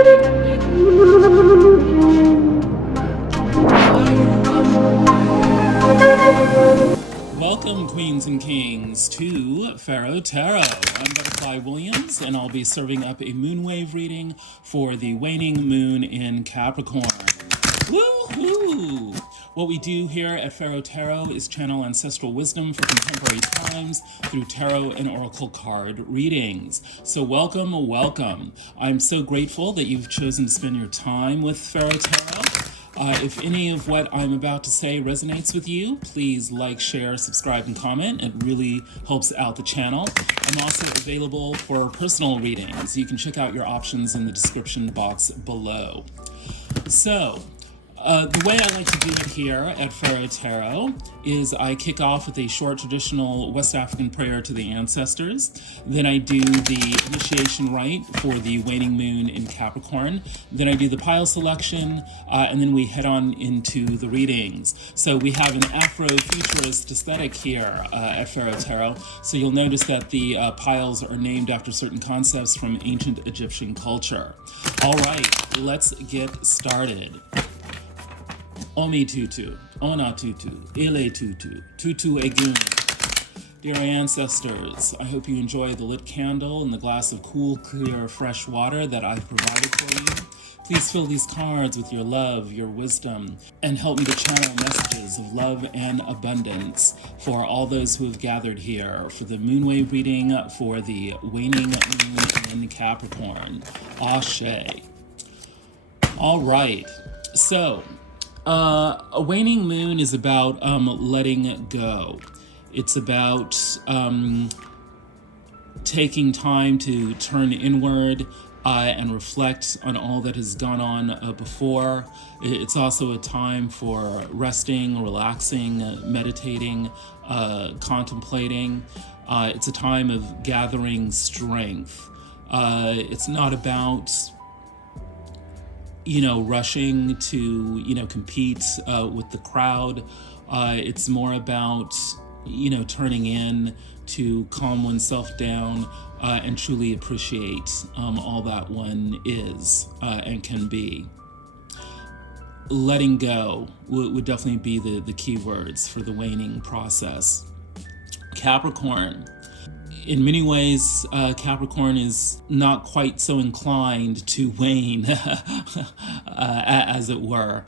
Welcome, Queens and Kings, to Pharaoh Tarot. I'm Butterfly Williams, and I'll be serving up a moonwave reading for the waning moon in Capricorn. Woohoo! What we do here at Pharaoh Tarot is channel ancestral wisdom for contemporary times through tarot and oracle card readings. So welcome, welcome. I'm so grateful that you've chosen to spend your time with Pharaoh Tarot. If any of what I'm about to say resonates with you, please like, share, subscribe, and comment. It really helps out the channel. I'm also available for personal readings. You can check out your options in the description box below. So, the way I like to do it here at Pharaoh Tarot is I kick off with a short traditional West African prayer to the ancestors. Then I do the initiation rite for the waning moon in Capricorn. Then I do the pile selection, and then we head on into the readings. So we have an Afro-futurist aesthetic here at Pharaoh Tarot. So you'll notice that the piles are named after certain concepts from ancient Egyptian culture. All right, let's get started. Omi Tutu, Ona Tutu, Ile Tutu, Tutu Egun. Dear ancestors, I hope you enjoy the lit candle and the glass of cool, clear, fresh water that I've provided for you. Please fill these cards with your love, your wisdom, and help me to channel messages of love and abundance for all those who have gathered here for the moonwave reading for the waning moon in Capricorn. Ashe. All right, so a waning moon is about letting go. It's about taking time to turn inward and reflect on all that has gone on before. It's also a time for resting, relaxing, meditating, contemplating. It's a time of gathering strength. It's not about rushing to, compete with the crowd. It's more about, turning in to calm oneself down and truly appreciate all that one is and can be. Letting go would definitely be the key words for the waning process. Capricorn. In many ways, Capricorn is not quite so inclined to wane, as it were.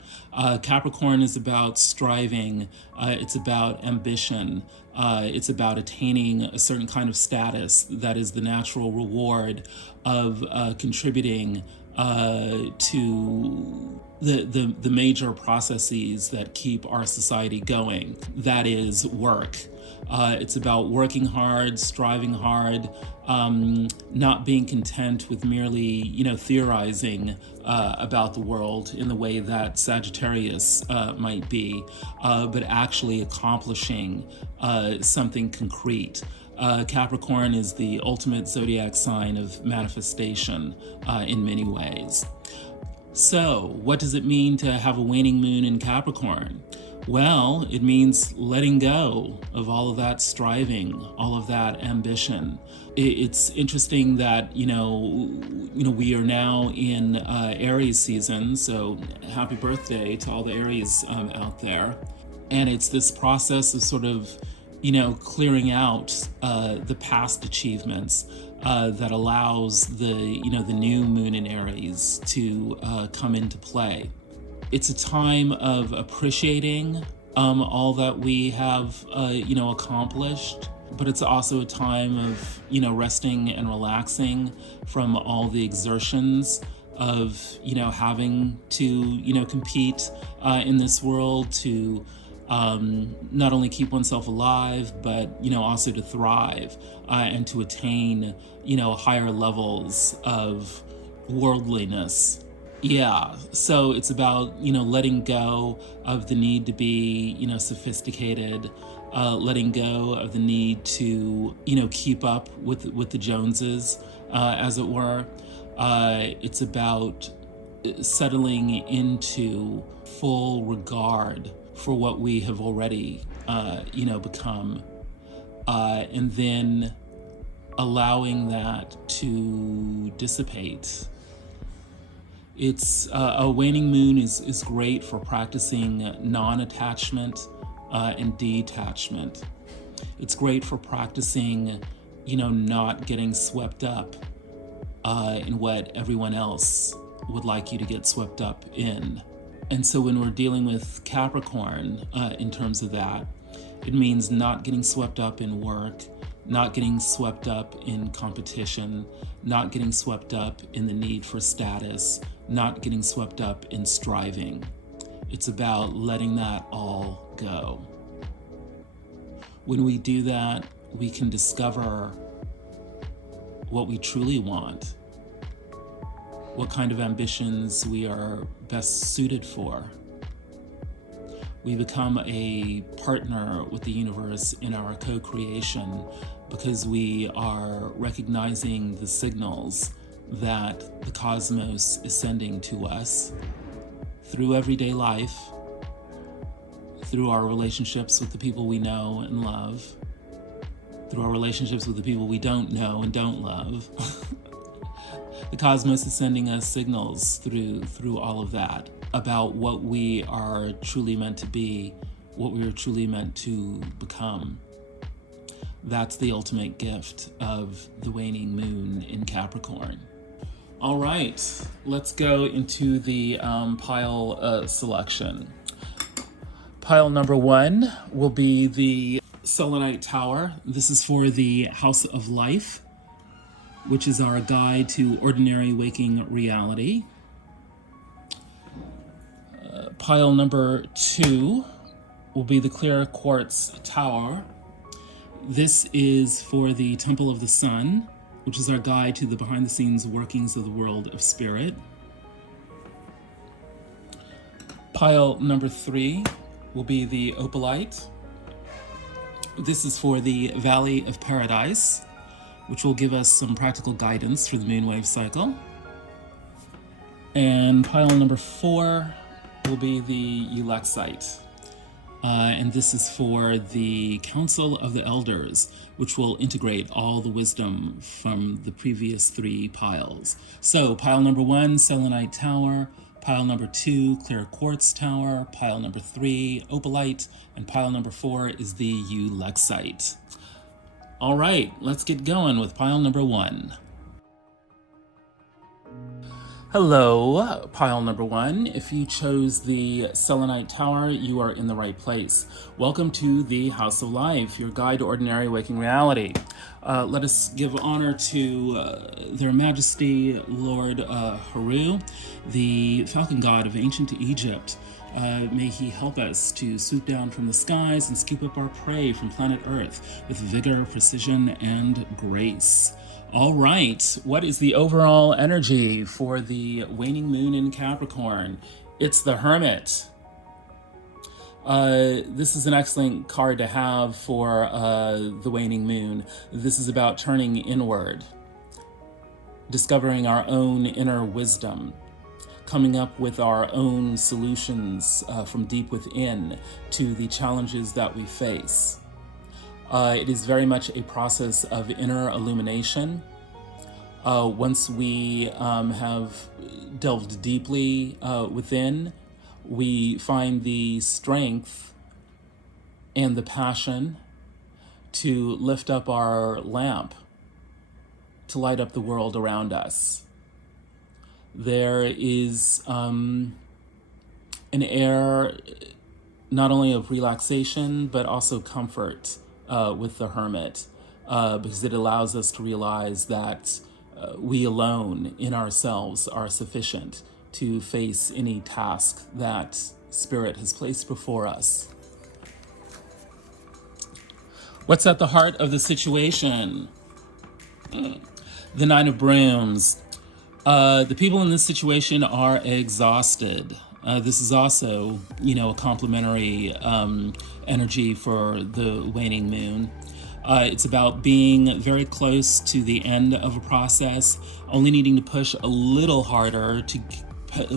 Capricorn is about striving, it's about ambition, it's about attaining a certain kind of status that is the natural reward of contributing to the major processes that keep our society going. That is work. It's about working hard, striving hard, not being content with merely, theorizing about the world in the way that Sagittarius might be, but actually accomplishing something concrete. Capricorn is the ultimate zodiac sign of manifestation in many ways. So, what does it mean to have a waning moon in Capricorn? Well, it means letting go of all of that striving, all of that ambition. It's interesting that, we are now in Aries season, so happy birthday to all the Aries out there. And it's this process of sort of, clearing out the past achievements that allows the new moon in Aries to come into play. It's a time of appreciating all that we have, accomplished, but it's also a time of, resting and relaxing from all the exertions of, having to, compete in this world to not only keep oneself alive, but, also to thrive and to attain, higher levels of worldliness. Yeah, so it's about, letting go of the need to be, sophisticated, letting go of the need to, keep up with the Joneses, as it were. It's about settling into full regard for what we have already, become, and then allowing that to dissipate It's a waning moon is great for practicing non-attachment and detachment. It's great for practicing, not getting swept up in what everyone else would like you to get swept up in. And so when we're dealing with Capricorn in terms of that, it means not getting swept up in work, not getting swept up in competition, not getting swept up in the need for status, not getting swept up in striving. It's about letting that all go. When we do that, we can discover what we truly want, what kind of ambitions we are best suited for. We become a partner with the universe in our co-creation because we are recognizing the signals that the cosmos is sending to us through everyday life, through our relationships with the people we know and love, through our relationships with the people we don't know and don't love. The cosmos is sending us signals through all of that about what we are truly meant to be, what we are truly meant to become. That's the ultimate gift of the waning moon in Capricorn. All right, let's go into the pile selection. Pile number 1 will be the Selenite Tower. This is for the House of Life, which is our guide to ordinary waking reality. Pile number 2 will be the Clear Quartz Tower. This is for the Temple of the Sun, which is our guide to the behind-the-scenes workings of the world of spirit. Pile number 3 will be the Opalite. This is for the Valley of Paradise, which will give us some practical guidance for the moonwave cycle. And pile number 4 will be the Ulexite. And this is for the Council of the Elders, which will integrate all the wisdom from the previous 3 piles. So pile number 1, Selenite Tower, pile number 2, Clear Quartz Tower, pile number 3, Opalite, and pile number 4 is the Ulexite. All right, let's get going with pile number 1. Hello, pile number 1. If you chose the Selenite Tower, you are in the right place. Welcome to the House of Life, your guide to ordinary waking reality. Let us give honor to Their Majesty Lord Haru, the falcon god of ancient Egypt. May he help us to swoop down from the skies and scoop up our prey from planet Earth with vigor, precision, and grace. All right, what is the overall energy for the waning moon in Capricorn? It's the Hermit. This is an excellent card to have for the waning moon. This is about turning inward, discovering our own inner wisdom, coming up with our own solutions from deep within to the challenges that we face. It is very much a process of inner illumination. Once we have delved deeply within, we find the strength and the passion to lift up our lamp, to light up the world around us. There is an air not only of relaxation, but also comfort with the Hermit, because it allows us to realize that we alone in ourselves are sufficient to face any task that Spirit has placed before us. What's at the heart of the situation? The Nine of Brooms. The people in this situation are exhausted. This is also, a complementary energy for the waning moon. It's about being very close to the end of a process, only needing to push a little harder to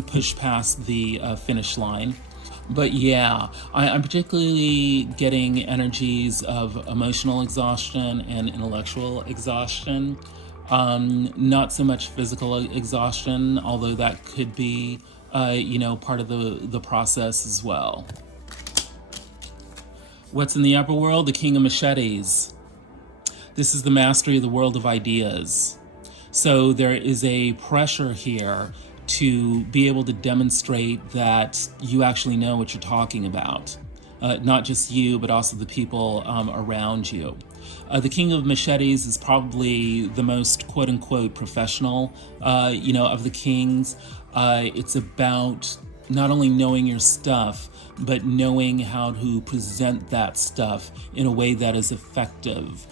push past the finish line. But yeah, I'm particularly getting energies of emotional exhaustion and intellectual exhaustion. Not so much physical exhaustion, although that could be, part of the process as well. What's in the upper world? The King of Machetes. This is the mastery of the world of ideas. So there is a pressure here to be able to demonstrate that you actually know what you're talking about. Not just you, but also the people around you. The King of Machetes is probably the most quote-unquote professional, of the kings. It's about not only knowing your stuff, but knowing how to present that stuff in a way that is effective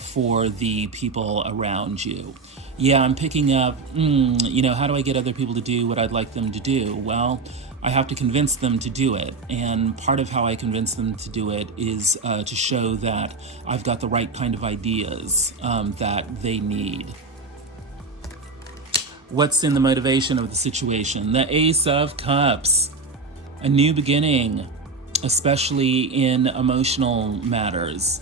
for the people around you. Yeah, I'm picking up, how do I get other people to do what I'd like them to do? Well, I have to convince them to do it. And part of how I convince them to do it is to show that I've got the right kind of ideas that they need. What's in the motivation of the situation? The Ace of Cups. A new beginning, especially in emotional matters.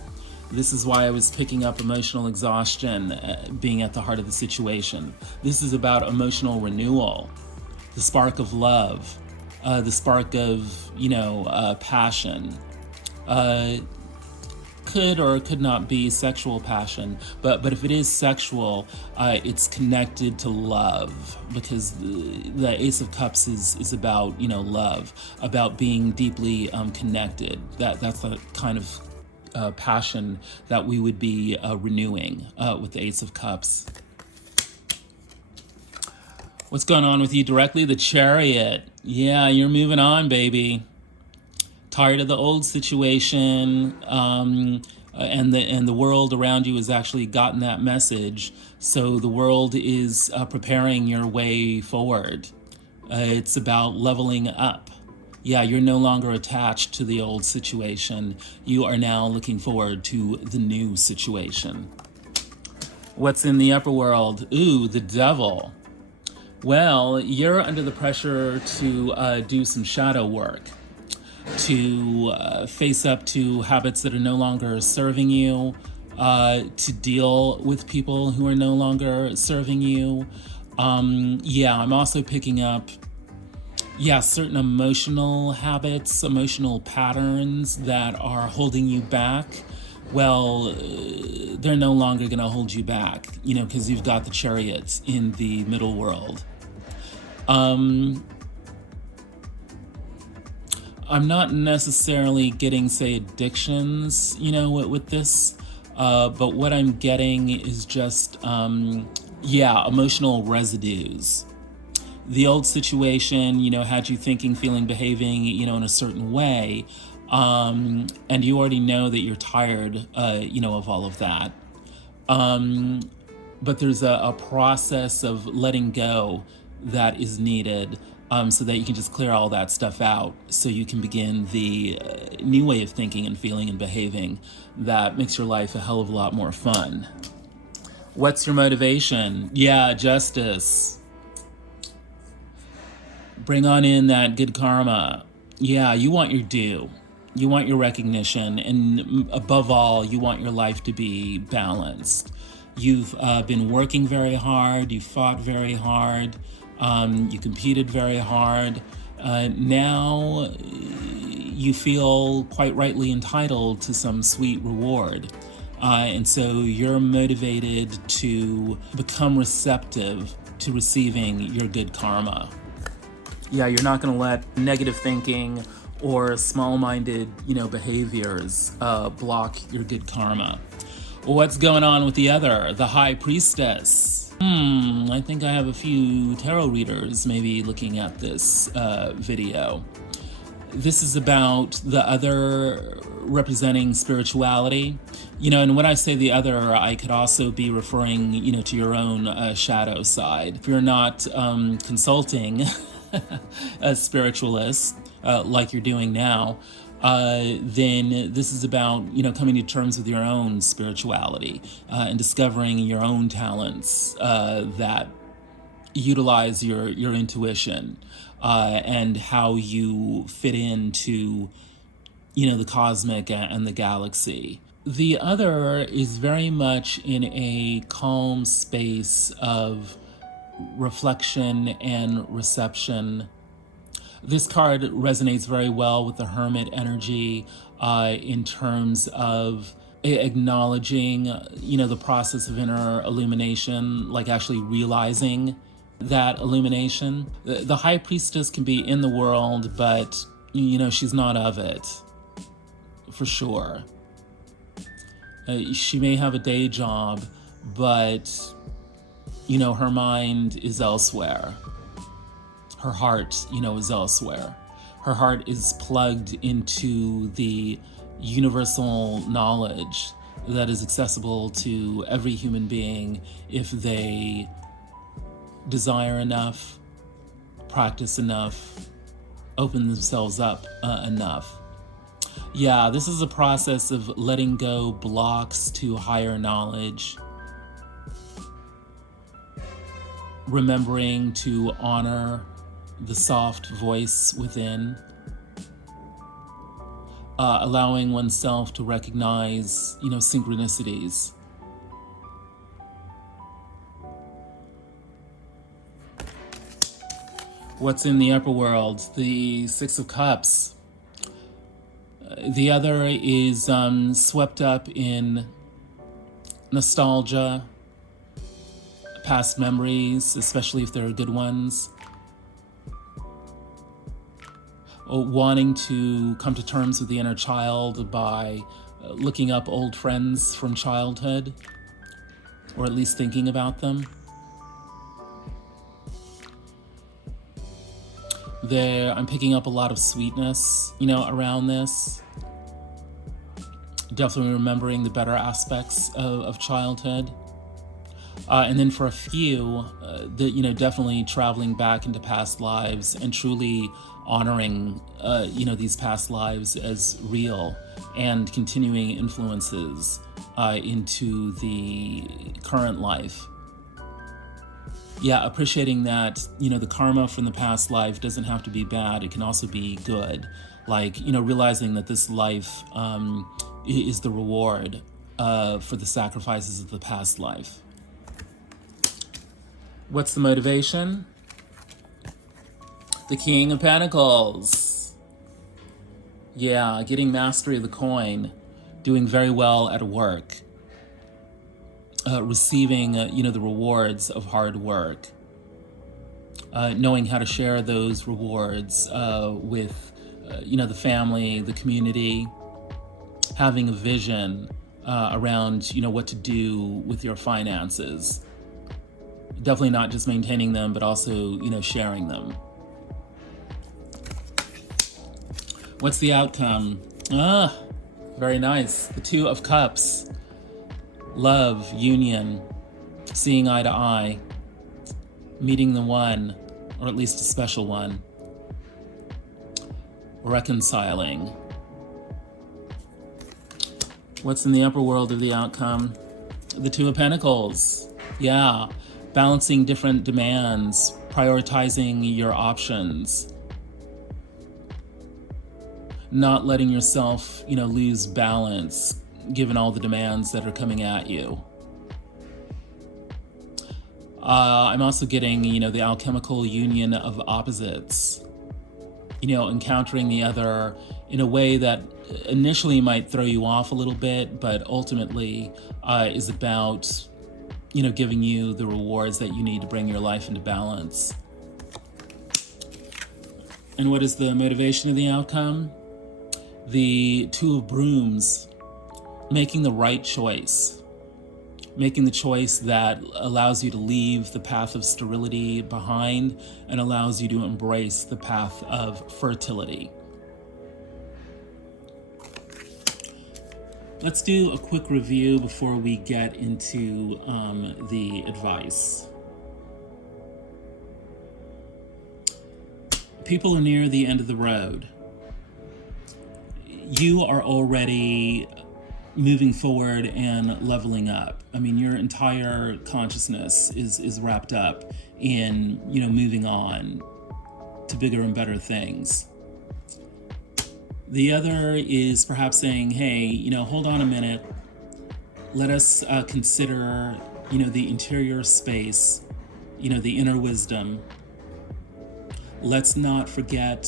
This is why I was picking up emotional exhaustion being at the heart of the situation. This is about emotional renewal, the spark of love, the spark of, passion. Could or could not be sexual passion, but if it is sexual, it's connected to love, because the Ace of Cups is about, love, about being deeply connected. That's the kind of passion that we would be renewing with the Ace of Cups. What's going on with you directly? The Chariot. Yeah, you're moving on, baby. Tired of the old situation, and the world around you has actually gotten that message. So the world is preparing your way forward. It's about leveling up. Yeah, you're no longer attached to the old situation. You are now looking forward to the new situation. What's in the upper world? Ooh, the Devil. Well, you're under the pressure to do some shadow work, to face up to habits that are no longer serving you, to deal with people who are no longer serving you. I'm also picking up, certain emotional habits, emotional patterns that are holding you back. Well, they're no longer going to hold you back, because you've got the Chariots in the middle world. I'm not necessarily getting, say, addictions, with this, but what I'm getting is just, emotional residues. The old situation, had you thinking, feeling, behaving, in a certain way, and you already know that you're tired, of all of that. But there's a process of letting go that is needed, so that you can just clear all that stuff out, so you can begin the new way of thinking and feeling and behaving that makes your life a hell of a lot more fun. What's your motivation? Yeah, justice. Bring on in that good karma. Yeah, you want your due. You want your recognition, and above all, you want your life to be balanced. You've been working very hard, you fought very hard, you competed very hard. Now you feel quite rightly entitled to some sweet reward. And so you're motivated to become receptive to receiving your good karma. Yeah, you're not going to let negative thinking or small-minded, behaviors block your good karma. What's going on with the other, the High Priestess? I think I have a few tarot readers maybe looking at this video. This is about the other representing spirituality. And when I say the other, I could also be referring, to your own shadow side. If you're not consulting a spiritualist like you're doing now, then this is about, coming to terms with your own spirituality and discovering your own talents that utilize your intuition and how you fit into, the cosmic and the galaxy. The other is very much in a calm space of reflection and reception. This card resonates very well with the Hermit energy in terms of acknowledging, the process of inner illumination, like actually realizing that illumination. The High Priestess can be in the world, but, she's not of it, for sure. She may have a day job, but, her mind is elsewhere. Her heart, is elsewhere. Her heart is plugged into the universal knowledge that is accessible to every human being if they desire enough, practice enough, open themselves up enough. Yeah, this is a process of letting go blocks to higher knowledge, remembering to honor the soft voice within, allowing oneself to recognize, synchronicities. What's in the upper world? The Six of Cups. The other is swept up in nostalgia, past memories, especially if they're good ones. Wanting to come to terms with the inner child by looking up old friends from childhood, or at least thinking about them. I'm picking up a lot of sweetness, around this. Definitely remembering the better aspects of childhood. And then for a few, definitely traveling back into past lives and truly honoring, these past lives as real and continuing influences into the current life. Yeah, appreciating that, the karma from the past life doesn't have to be bad. It can also be good. Like, realizing that this life is the reward for the sacrifices of the past life. What's the motivation? The King of Pentacles. Yeah, getting mastery of the coin, doing very well at work, receiving, the rewards of hard work, knowing how to share those rewards with, the family, the community, having a vision around, what to do with your finances. Definitely not just maintaining them, but also, sharing them. What's the outcome? Very nice. The Two of Cups. Love, union, seeing eye to eye, meeting the one, or at least a special one, reconciling. What's in the upper world of the outcome? The Two of Pentacles. Yeah, balancing different demands, prioritizing your options, not letting yourself, lose balance given all the demands that are coming at you. I'm also getting, the alchemical union of opposites, encountering the other in a way that initially might throw you off a little bit, but ultimately is about, giving you the rewards that you need to bring your life into balance. And what is the motivation of the outcome? The Two of Brooms, making the right choice, making the choice that allows you to leave the path of sterility behind and allows you to embrace the path of fertility. Let's do a quick review before we get into the advice. People are near the end of the road. You are already moving forward and leveling up. I mean, your entire consciousness is wrapped up in, moving on to bigger and better things. The other is perhaps saying, hey, hold on a minute. Let us consider, the interior space, the inner wisdom. Let's not forget,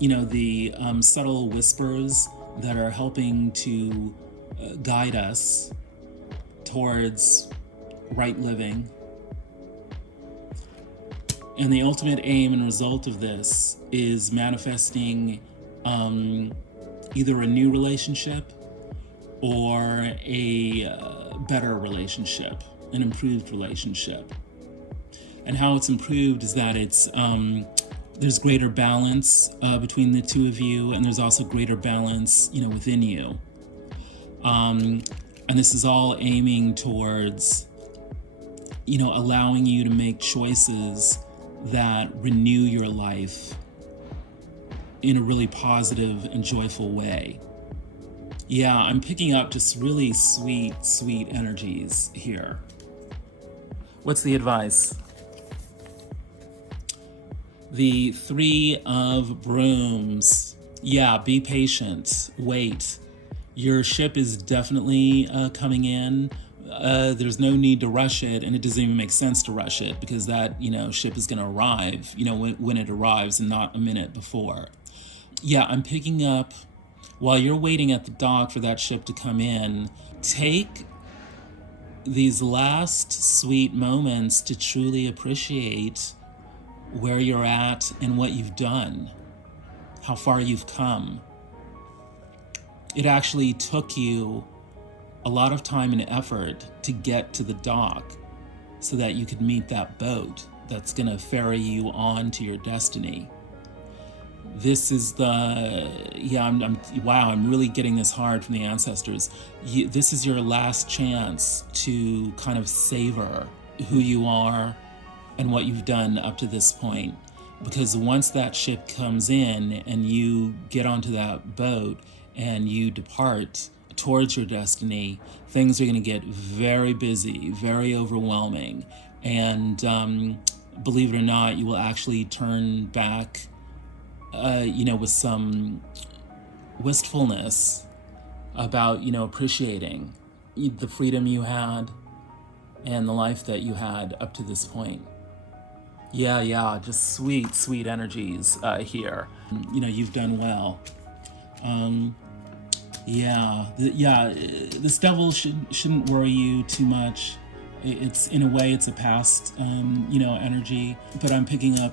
the subtle whispers that are helping to guide us towards right living. And the ultimate aim and result of this is manifesting either a new relationship or a better relationship, an improved relationship. And how it's improved is that it's there's greater balance between the two of you, and there's also greater balance, within you. And this is all aiming towards, allowing you to make choices that renew your life in a really positive and joyful way. Yeah, I'm picking up just really sweet, sweet energies here. What's the advice? The Three of Brooms. Yeah, be patient. Wait. Your ship is definitely coming in. There's no need to rush it, and it doesn't even make sense to rush it because that, ship is going to arrive, when it arrives and not a minute before. Yeah, I'm picking up, while you're waiting at the dock for that ship to come in, take these last sweet moments to truly appreciate where you're at and what you've done, how far you've come. It actually took you a lot of time and effort to get to the dock so that you could meet that boat that's going to ferry you on to your destiny. This is I'm really getting this hard from the ancestors. This is your last chance to kind of savor who you are and what you've done up to this point. Because once that ship comes in and you get onto that boat and you depart towards your destiny, things are going to get very busy, very overwhelming. And believe it or not, you will actually turn back, with some wistfulness about, appreciating the freedom you had and the life that you had up to this point. Yeah, just sweet, sweet energies here. You've done well. This devil shouldn't worry you too much. It's, in a way, it's a past, energy, but I'm picking up,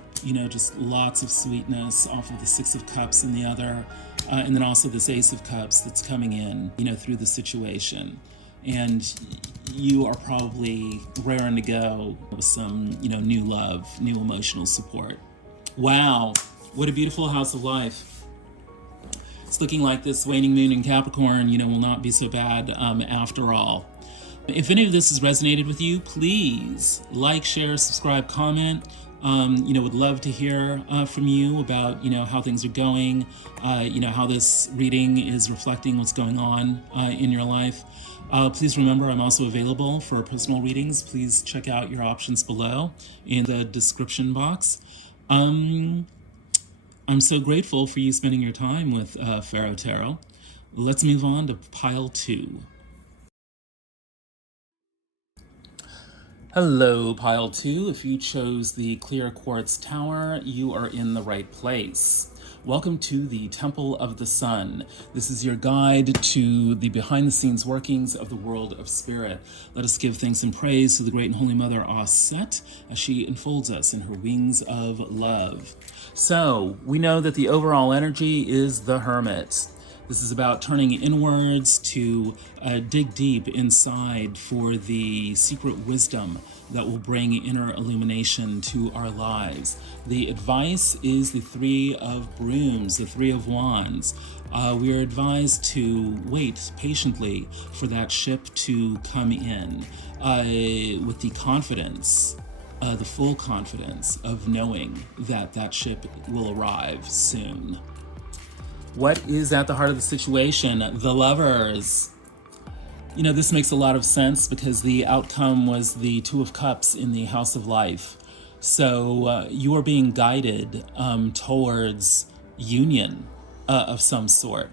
just lots of sweetness off of the Six of Cups and the other, and then also this Ace of Cups that's coming in, through the situation. And you are probably raring to go with some, new love, new emotional support. Wow, what a beautiful house of life. It's looking like this waning moon in Capricorn, will not be so bad after all. If any of this has resonated with you, please like, share, subscribe, comment. Would love to hear from you about, how things are going, how this reading is reflecting what's going on in your life. Please remember, I'm also available for personal readings. Please check out your options below in the description box. I'm so grateful for you spending your time with Pharaoh Tarot. Let's move on to pile 2. Hello, pile 2. If you chose the clear quartz tower, you are in the right place. Welcome to the Temple of the Sun. This is your guide to the behind-the-scenes workings of the world of spirit. Let us give thanks and praise to the Great and Holy Mother Aset as she enfolds us in her wings of love. So, we know that the overall energy is the Hermit. This is about turning inwards to dig deep inside for the secret wisdom that will bring inner illumination to our lives. The advice is the Three of Brooms, the Three of Wands. We are advised to wait patiently for that ship to come in with the confidence, the full confidence of knowing that that ship will arrive soon. What is at the heart of the situation? The Lovers. This makes a lot of sense because the outcome was the Two of Cups in the House of Life. So you are being guided towards union of some sort.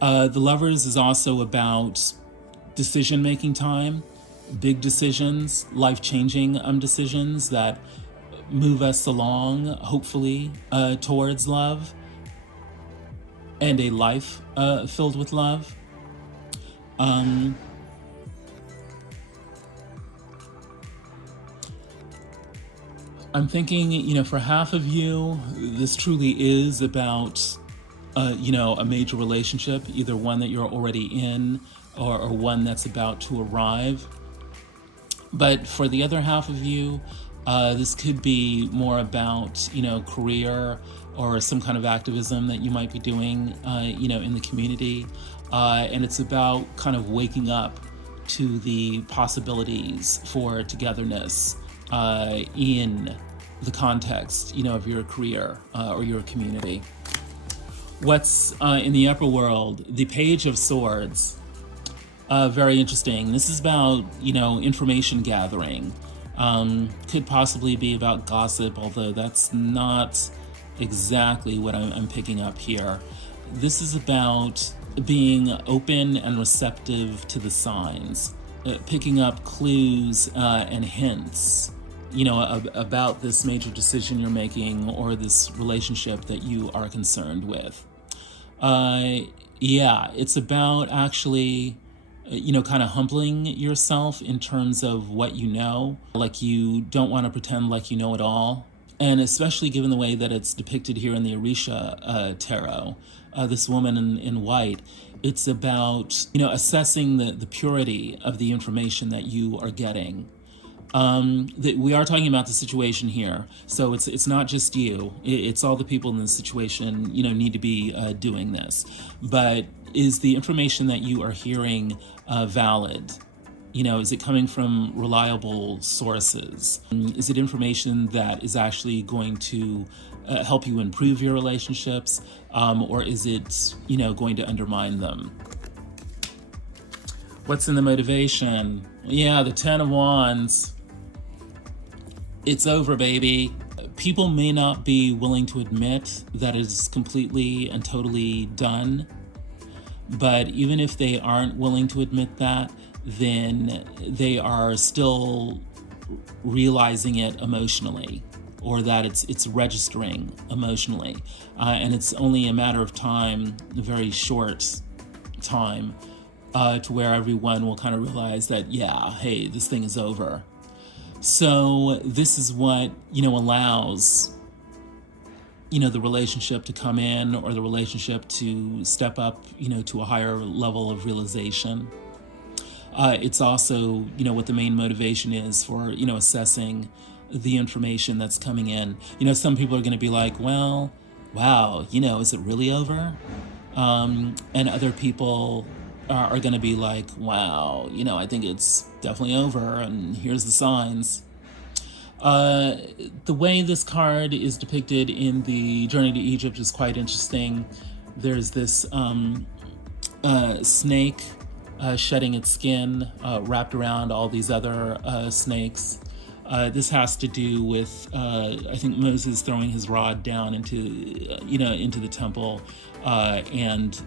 The Lovers is also about decision-making time, big decisions, life-changing decisions that move us along, hopefully, towards love and a life filled with love. I'm thinking, for half of you, this truly is about, a major relationship, either one that you're already in or one that's about to arrive. But for the other half of you, this could be more about, career or some kind of activism that you might be doing, in the community. And it's about kind of waking up to the possibilities for togetherness in the context, of your career or your community. What's in the upper world? The Page of Swords. Very interesting. This is about, information gathering. Could possibly be about gossip, although that's not exactly what I'm picking up here. This is about being open and receptive to the signs, picking up clues and hints, about this major decision you're making or this relationship that you are concerned with. It's about actually, kind of humbling yourself in terms of what you know. Like, you don't want to pretend like you know it all. And especially given the way that it's depicted here in the Orisha Tarot, this woman in white, it's about, assessing the purity of the information that you are getting. We are talking about the situation here, so it's not just you. It's all the people in this situation, need to be doing this. But is the information that you are hearing valid? Is it coming from reliable sources? Is it information that is actually going to help you improve your relationships, or is it, going to undermine them? What's in the motivation? Yeah, the Ten of Wands. It's over, baby. People may not be willing to admit that it's completely and totally done, but even if they aren't willing to admit that, then they are still realizing it emotionally, or that it's registering emotionally. And it's only a matter of time, a very short time, to where everyone will kind of realize that, yeah, hey, this thing is over. So this is what, allows, the relationship to come in, or the relationship to step up, to a higher level of realization. It's also, what the main motivation is for, assessing the information that's coming in. Some people are going to be like, well, wow, is it really over? And other people are going to be like, wow, I think it's definitely over, and here's the signs. The way this card is depicted in the Journey to Egypt is quite interesting. There's this snake shedding its skin, wrapped around all these other snakes. This has to do with, I think, Moses throwing his rod down into the temple, and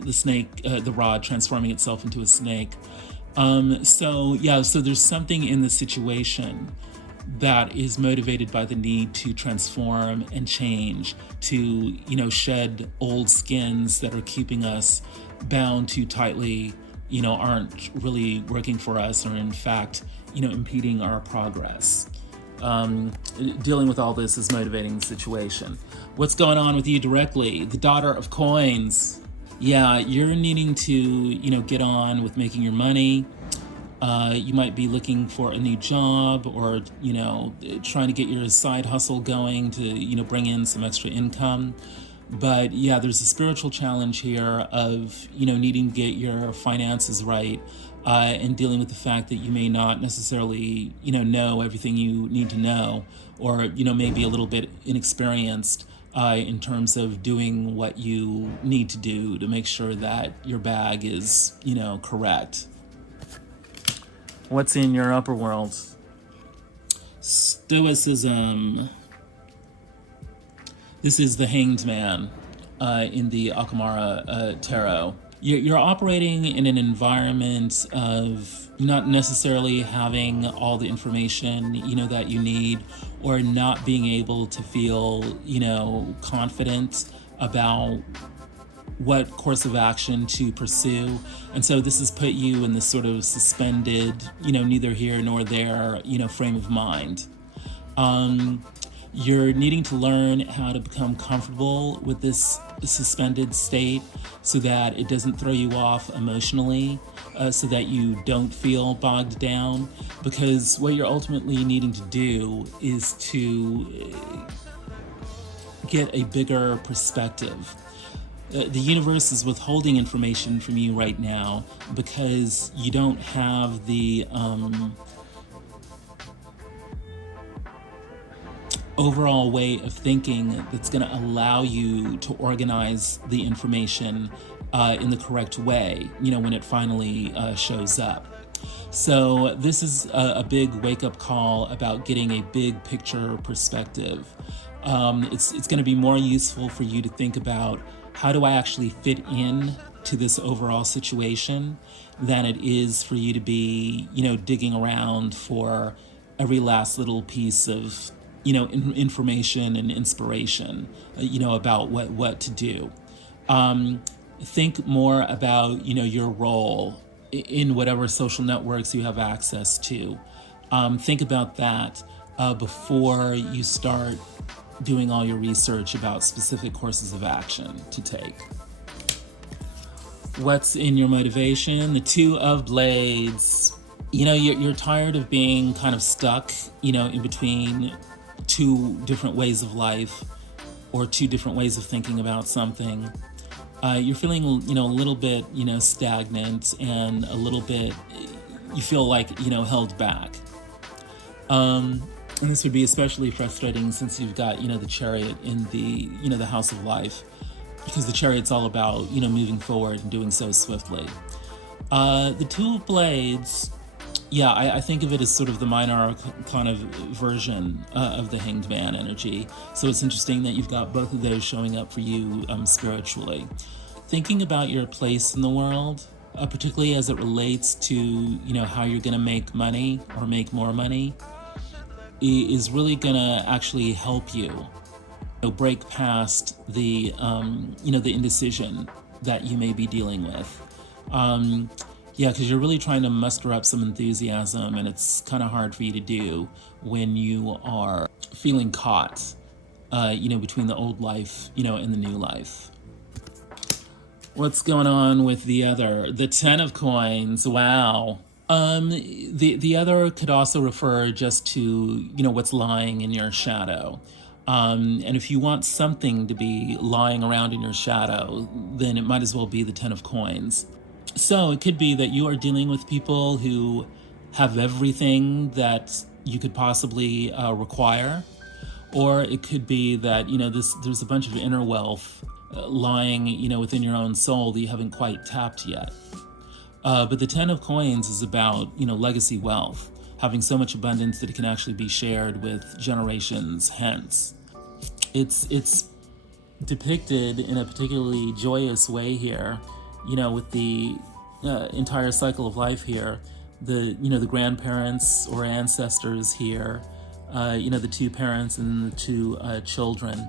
the snake, the rod transforming itself into a snake. So there's something in the situation that is motivated by the need to transform and change, to, shed old skins that are keeping us bound too tightly, aren't really working for us, or in fact, impeding our progress. Dealing with all this is motivating the situation. What's going on with you directly? The Daughter of Coins. Yeah, you're needing to, get on with making your money. You might be looking for a new job, or, trying to get your side hustle going to, bring in some extra income. But yeah, there's a spiritual challenge here of, needing to get your finances right, and dealing with the fact that you may not necessarily, know everything you need to know, or, maybe a little bit inexperienced in terms of doing what you need to do to make sure that your bag is, correct. What's in your upper world? Stoicism. This is the Hanged Man. in the Akamara Tarot. You're operating in an environment of not necessarily having all the information, that you need, or not being able to feel, confident about what course of action to pursue. And so this has put you in this sort of suspended, neither here nor there, frame of mind. You're needing to learn how to become comfortable with this suspended state so that it doesn't throw you off emotionally, so that you don't feel bogged down, because what you're ultimately needing to do is to get a bigger perspective. The universe is withholding information from you right now because you don't have the overall way of thinking that's going to allow you to organize the information in the correct way, when it finally shows up. So this is a big wake-up call about getting a big picture perspective. It's going to be more useful for you to think about, how do I actually fit in to this overall situation, than it is for you to be, digging around for every last little piece of, information and inspiration, about what to do. Think more about, your role in whatever social networks you have access to. Think about that before you start doing all your research about specific courses of action to take. What's in your motivation? The Two of Blades. You're tired of being kind of stuck, in between two different ways of life or two different ways of thinking about something. You're feeling, a little bit, stagnant, and a little bit, you feel like, held back. And this would be especially frustrating since you've got, the Chariot in the, the House of Life, because the Chariot's all about, moving forward and doing so swiftly. The Two of Blades, I think of it as sort of the minor kind of version of the Hanged Man energy. So it's interesting that you've got both of those showing up for you spiritually. Thinking about your place in the world, particularly as it relates to, how you're going to make money or make more money, is really going to actually help you, break past the, the indecision that you may be dealing with. Because you're really trying to muster up some enthusiasm, and it's kind of hard for you to do when you are feeling caught, between the old life, and the new life. What's going on with the other? The Ten of Coins. Wow. The other could also refer just to, what's lying in your shadow. And if you want something to be lying around in your shadow, then it might as well be the Ten of Coins. So it could be that you are dealing with people who have everything that you could possibly require, or it could be that, there's a bunch of inner wealth lying, within your own soul that you haven't quite tapped yet. But the Ten of Coins is about, legacy wealth, having so much abundance that it can actually be shared with generations hence. It's depicted in a particularly joyous way here, with the entire cycle of life here, the grandparents or ancestors here, the two parents and the two children.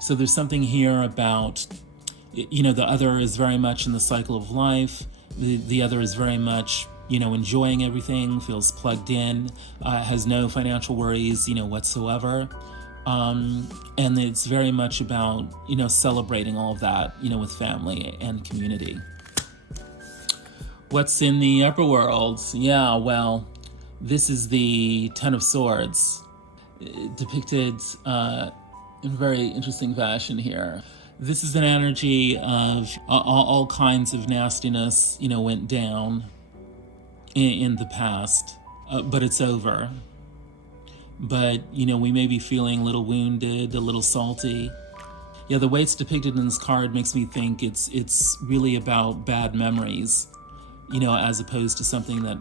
So there's something here about, the other is very much in the cycle of life. The other is very much, enjoying everything, feels plugged in, has no financial worries, whatsoever. And it's very much about, celebrating all of that, with family and community. What's in the upper world? Yeah, well, this is the Ten of Swords, depicted in very interesting fashion here. This is an energy of all kinds of nastiness, went down in the past, but it's over. But, we may be feeling a little wounded, a little salty. Yeah, the way it's depicted in this card makes me think it's really about bad memories, as opposed to something that,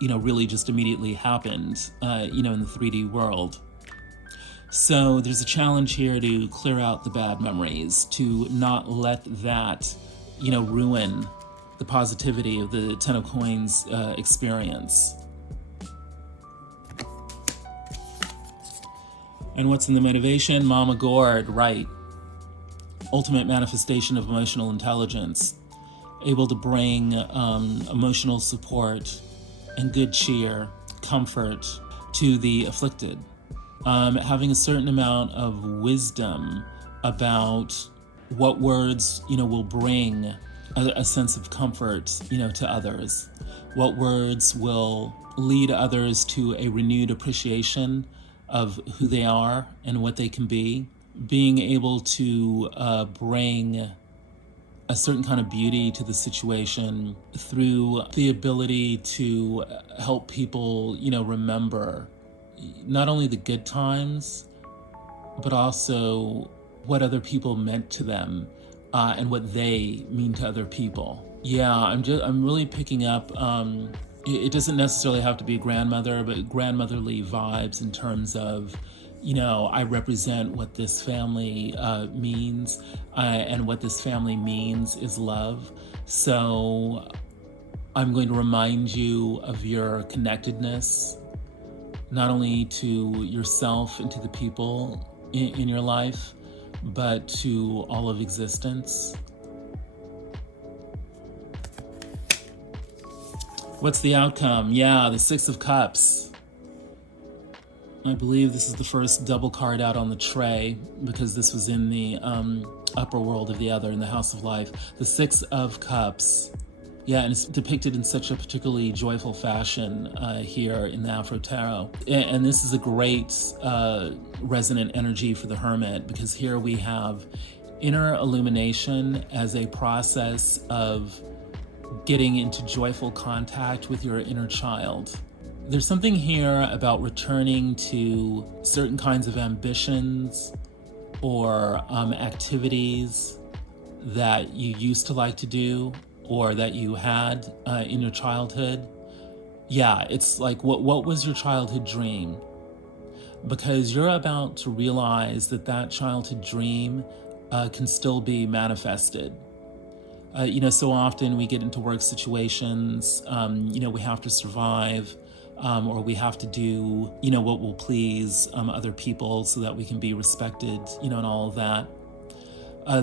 really just immediately happened, in the 3D world. So there's a challenge here to clear out the bad memories, to not let that, ruin the positivity of the Ten of Coins experience. And what's in the motivation? Mama Gourd, Rite. Ultimate manifestation of emotional intelligence. Able to bring emotional support and good cheer, comfort to the afflicted. Having a certain amount of wisdom about what words, will bring a sense of comfort, to others. What words will lead others to a renewed appreciation of who they are and what they can be. Being able to bring a certain kind of beauty to the situation through the ability to help people, remember not only the good times, but also what other people meant to them and what they mean to other people. Yeah, I'm really picking up, it doesn't necessarily have to be a grandmother, but grandmotherly vibes in terms of, I represent what this family means, and what this family means is love. So I'm going to remind you of your connectedness, not only to yourself and to the people in your life, but to all of existence. What's the outcome? Yeah, the Six of Cups. I believe this is the first double card out on the tray, because this was in the upper world of the other, in the House of Life. The Six of Cups. Yeah, and it's depicted in such a particularly joyful fashion here in the Pharaoh Tarot. And this is a great resonant energy for the Hermit, because here we have inner illumination as a process of getting into joyful contact with your inner child. There's something here about returning to certain kinds of ambitions or activities that you used to like to do, or that you had in your childhood. Yeah, it's like, what was your childhood dream? Because you're about to realize that childhood dream can still be manifested. So often we get into work situations, we have to survive, or we have to do, what will please other people so that we can be respected, and all of that.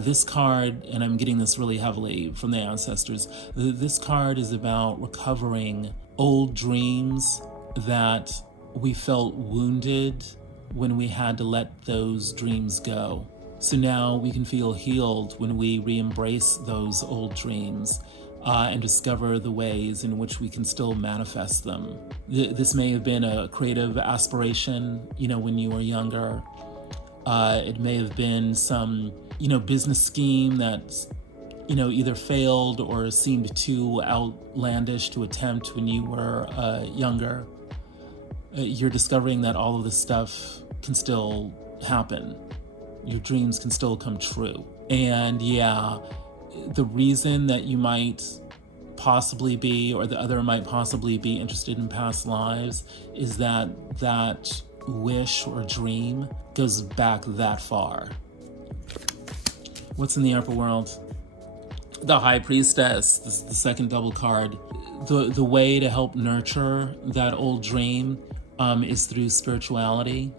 This card, and I'm getting this really heavily from the ancestors, this card is about recovering old dreams that we felt wounded when we had to let those dreams go. So now we can feel healed when we re-embrace those old dreams and discover the ways in which we can still manifest them. This may have been a creative aspiration, when you were younger. It may have been some business scheme that, either failed or seemed too outlandish to attempt when you were younger. You're discovering that all of this stuff can still happen. Your dreams can still come true. And yeah, the reason that you might possibly be, or the other might possibly be interested in past lives, is that wish or dream goes back that far. What's in the upper world? The High Priestess, this is the second double card. The way to help nurture that old dream is through spirituality.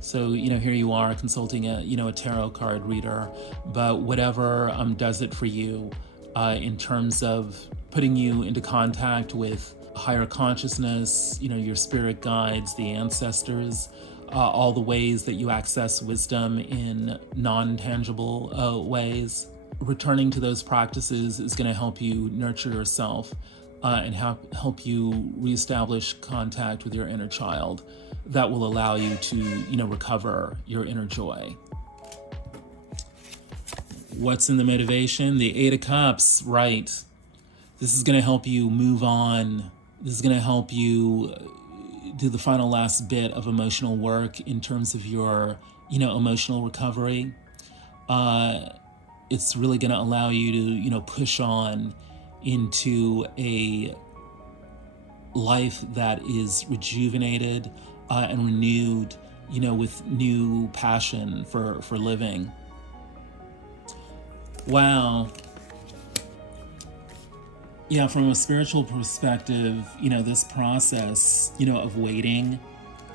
So, here you are consulting a tarot card reader, but whatever does it for you in terms of putting you into contact with higher consciousness, your spirit guides, the ancestors, all the ways that you access wisdom in non-tangible ways. Returning to those practices is going to help you nurture yourself and help you reestablish contact with your inner child. That will allow you to, recover your inner joy. What's in the motivation? The Eight of Cups, right. This is going to help you move on. This is going to help you do the final last bit of emotional work in terms of your, emotional recovery. It's really going to allow you to, push on into a life that is rejuvenated and renewed with new passion for living. Wow. Yeah, from a spiritual perspective, this process, of waiting,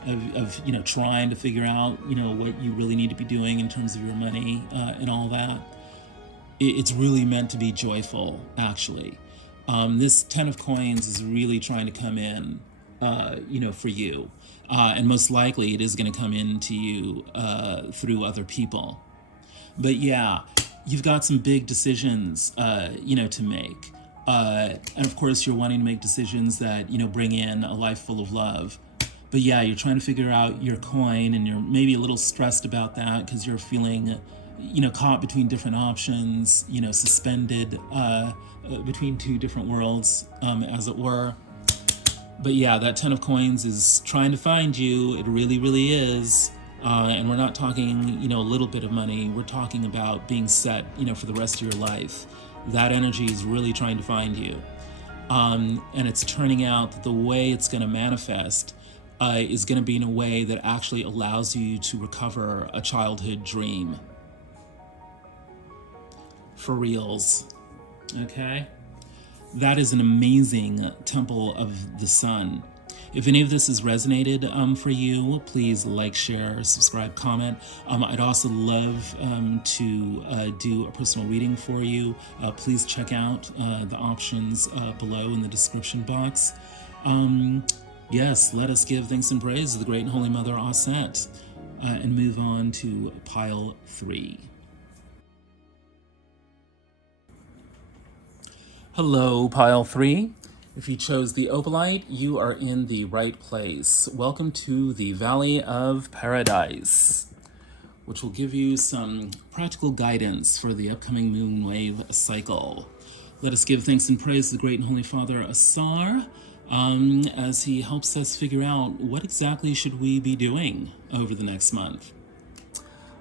of trying to figure out, what you really need to be doing in terms of your money and all that, it's really meant to be joyful, actually. This 10 of coins is really trying to come in, for you. And most likely it is going to come into you through other people. But yeah, you've got some big decisions, to make. And of course, you're wanting to make decisions that, bring in a life full of love. But yeah, you're trying to figure out your coin, and you're maybe a little stressed about that because you're feeling, caught between different options, suspended between two different worlds, as it were. But yeah, that 10 of coins is trying to find you. It really, really is. And we're not talking, a little bit of money. We're talking about being set, for the rest of your life. That energy is really trying to find you. And it's turning out that the way it's going to manifest is going to be in a way that actually allows you to recover a childhood dream. For reals. Okay? That is an amazing temple of the sun. If any of this has resonated for you, please like, share, subscribe, comment. I'd also love to do a personal reading for you. Please check out the options below in the description box. Yes, let us give thanks and praise to the Great and Holy Mother Aset and move on to pile 3. Hello, pile 3. If you chose the Opalite, you are in the right place. Welcome to the Valley of Paradise, which will give you some practical guidance for the upcoming moon wave cycle. Let us give thanks and praise to the Great and Holy Father Asar as he helps us figure out what exactly should we be doing over the next month.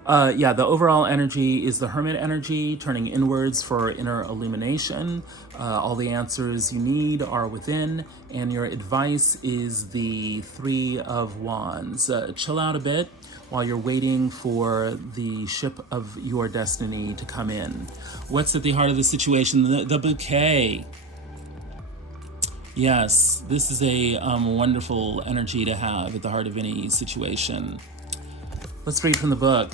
Yeah, the overall energy is the Hermit energy, turning inwards for inner illumination. All the answers you need are within, and your advice is the 3 of Wands. Chill out a bit while you're waiting for the ship of your destiny to come in. What's at the heart of the situation? The bouquet. Yes, this is a wonderful energy to have at the heart of any situation. Let's read from the book.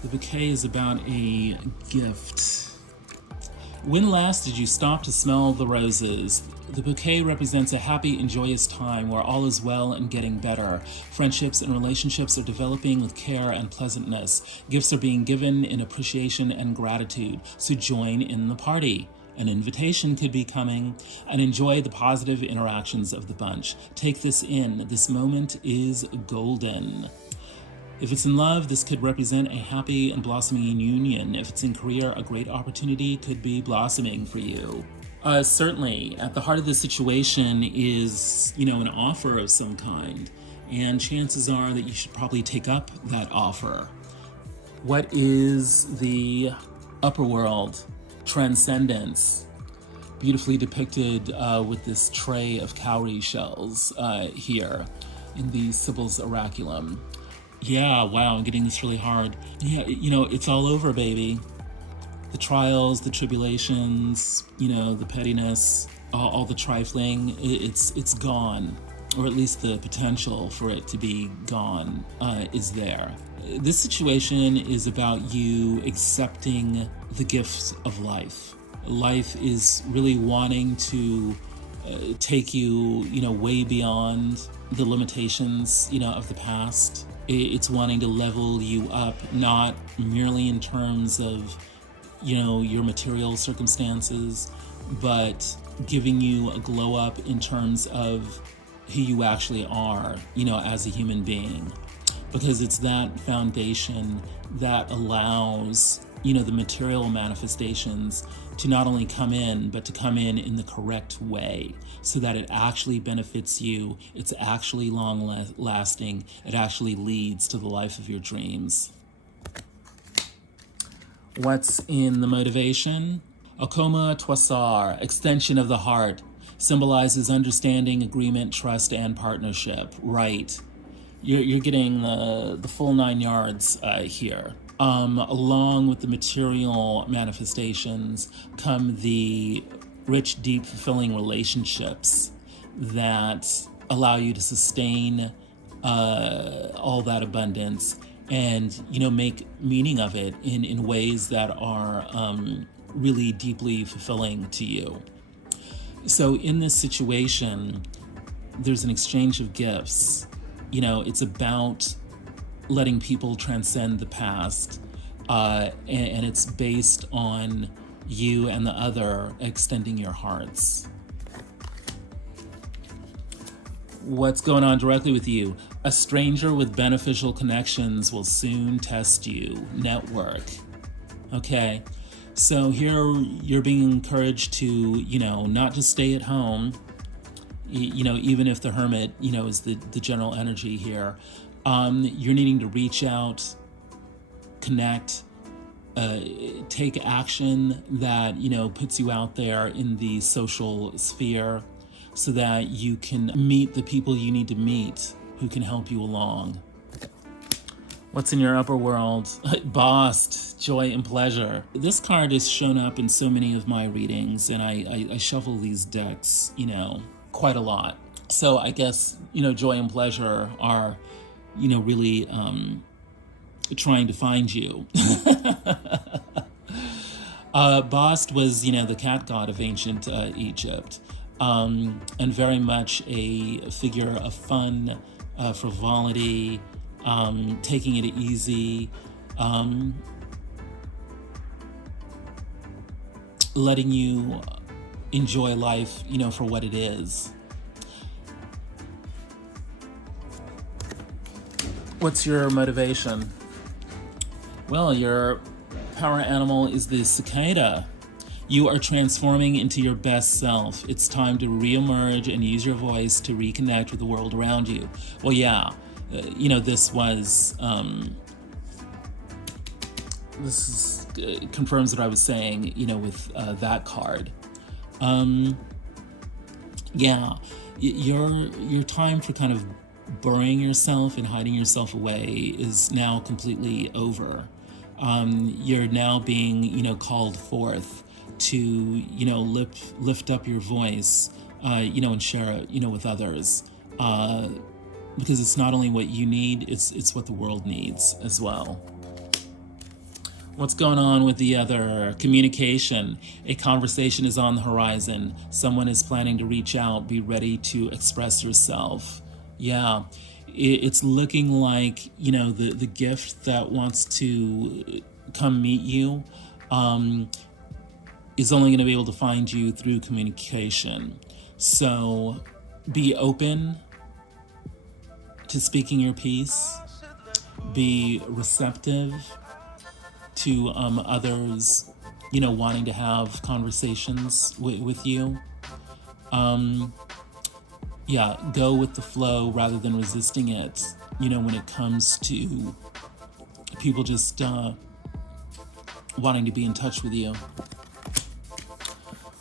The bouquet is about a gift. When last did you stop to smell the roses? The bouquet represents a happy and joyous time where all is well and getting better. Friendships and relationships are developing with care and pleasantness. Gifts are being given in appreciation and gratitude, so join in the party. An invitation could be coming, and enjoy the positive interactions of the bunch. Take this in. This moment is golden. If it's in love, this could represent a happy and blossoming union. If it's in career, a great opportunity could be blossoming for you. Certainly, at the heart of the situation is, an offer of some kind, and chances are that you should probably take up that offer. What is the upper world? Transcendence, beautifully depicted with this tray of cowrie shells here in the Sibyl's Oraculum. Yeah, wow, I'm getting this really hard. Yeah, it's all over, baby. The trials, the tribulations, the pettiness, all the trifling, it's gone. Or at least the potential for it to be gone is there. This situation is about you accepting the gifts of life. Life is really wanting to take you, way beyond the limitations, of the past. It's wanting to level you up, not merely in terms of, your material circumstances, but giving you a glow up in terms of who you actually are, as a human being. Because it's that foundation that allows, the material manifestations to not only come in, but to come in the correct way so that it actually benefits you, it's actually long-lasting, it actually leads to the life of your dreams. What's in the motivation? Okoma Twasar, extension of the heart, symbolizes understanding, agreement, trust, and partnership. Rite. You're getting the full 9 yards here. Along with the material manifestations come the rich, deep, fulfilling relationships that allow you to sustain all that abundance and, make meaning of it in ways that are really deeply fulfilling to you. So in this situation, there's an exchange of gifts. It's about letting people transcend the past, and it's based on you and the other extending your hearts. What's going on directly with you? A stranger with beneficial connections will soon test you. Network. Okay, so here you're being encouraged to, not just stay at home, even if the hermit, is the general energy here. You're needing to reach out, connect, take action that, puts you out there in the social sphere so that you can meet the people you need to meet who can help you along. What's in your upper world? Bossed, joy and pleasure. This card has shown up in so many of my readings, and I shuffle these decks, quite a lot. So I guess, joy and pleasure are, really trying to find you. Bast was, the cat god of ancient Egypt, and very much a figure of fun, frivolity, taking it easy, letting you enjoy life, for what it is. What's your motivation? Well, your power animal is the cicada. You are transforming into your best self. It's time to reemerge and use your voice to reconnect with the world around you. Well, yeah, this was, confirms what I was saying, with that card. Yeah, your time for kind of burying yourself and hiding yourself away is now completely over. You're now being, called forth to, lift up your voice, and share it, with others. Because it's not only what you need, it's what the world needs as well. What's going on with the other? Communication. A conversation is on the horizon. Someone is planning to reach out. Be ready to express yourself. Yeah, it's looking like, the gift that wants to come meet you is only going to be able to find you through communication. So be open to speaking your piece. Be receptive to others, wanting to have conversations with you. Yeah, go with the flow rather than resisting it, when it comes to people just wanting to be in touch with you.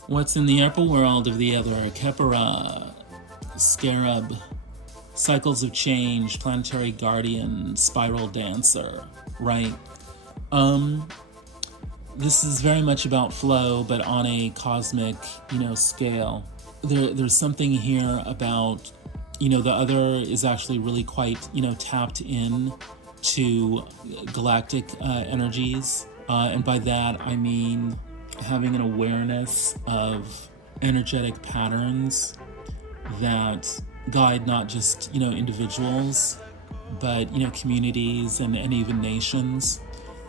What's in the upper world of the other? Kepera, Scarab, Cycles of Change, Planetary Guardian, Spiral Dancer, right? This is very much about flow, but on a cosmic, scale. There's something here about, the other is actually really quite, tapped in to galactic energies. And by that, I mean having an awareness of energetic patterns that guide not just, individuals, but, communities and even nations.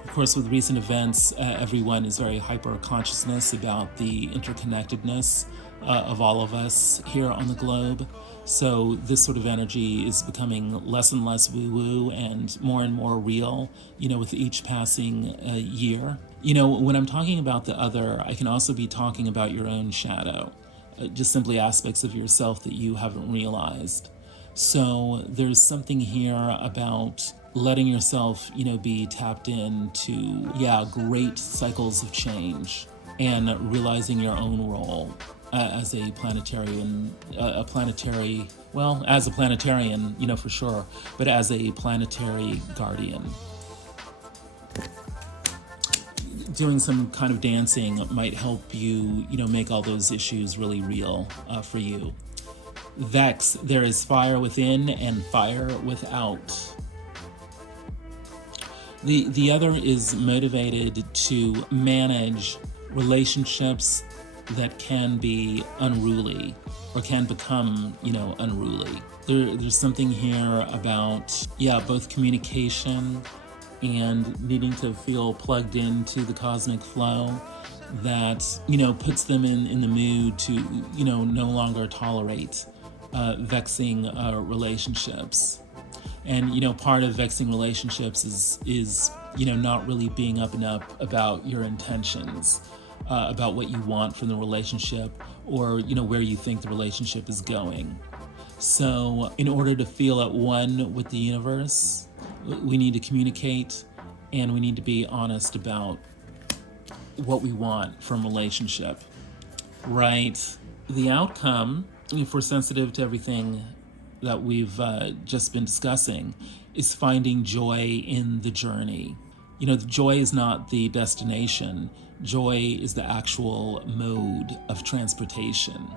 Of course, with recent events, everyone is very hyper-consciousness about the interconnectedness of all of us here on the globe. So this sort of energy is becoming less and less woo-woo and more real, with each passing year. When I'm talking about the other, I can also be talking about your own shadow, just simply aspects of yourself that you haven't realized. So there's something here about letting yourself, be tapped into, great cycles of change and realizing your own role as a planetary Well, as a planetarian, for sure, but as a planetary guardian. Doing some kind of dancing might help you, make all those issues really real for you. Vex, there is fire within and fire without. The other is motivated to manage relationships that can be unruly or can become, unruly. There's something here about, both communication and needing to feel plugged into the cosmic flow that, puts them in the mood to, no longer tolerate vexing relationships. And, part of vexing relationships is not really being up and up about your intentions, about what you want from the relationship or, where you think the relationship is going. So in order to feel at one with the universe, we need to communicate and we need to be honest about what we want from relationship, right? The outcome, if we're sensitive to everything that we've just been discussing, is finding joy in the journey. The joy is not the destination. Joy is the actual mode of transportation.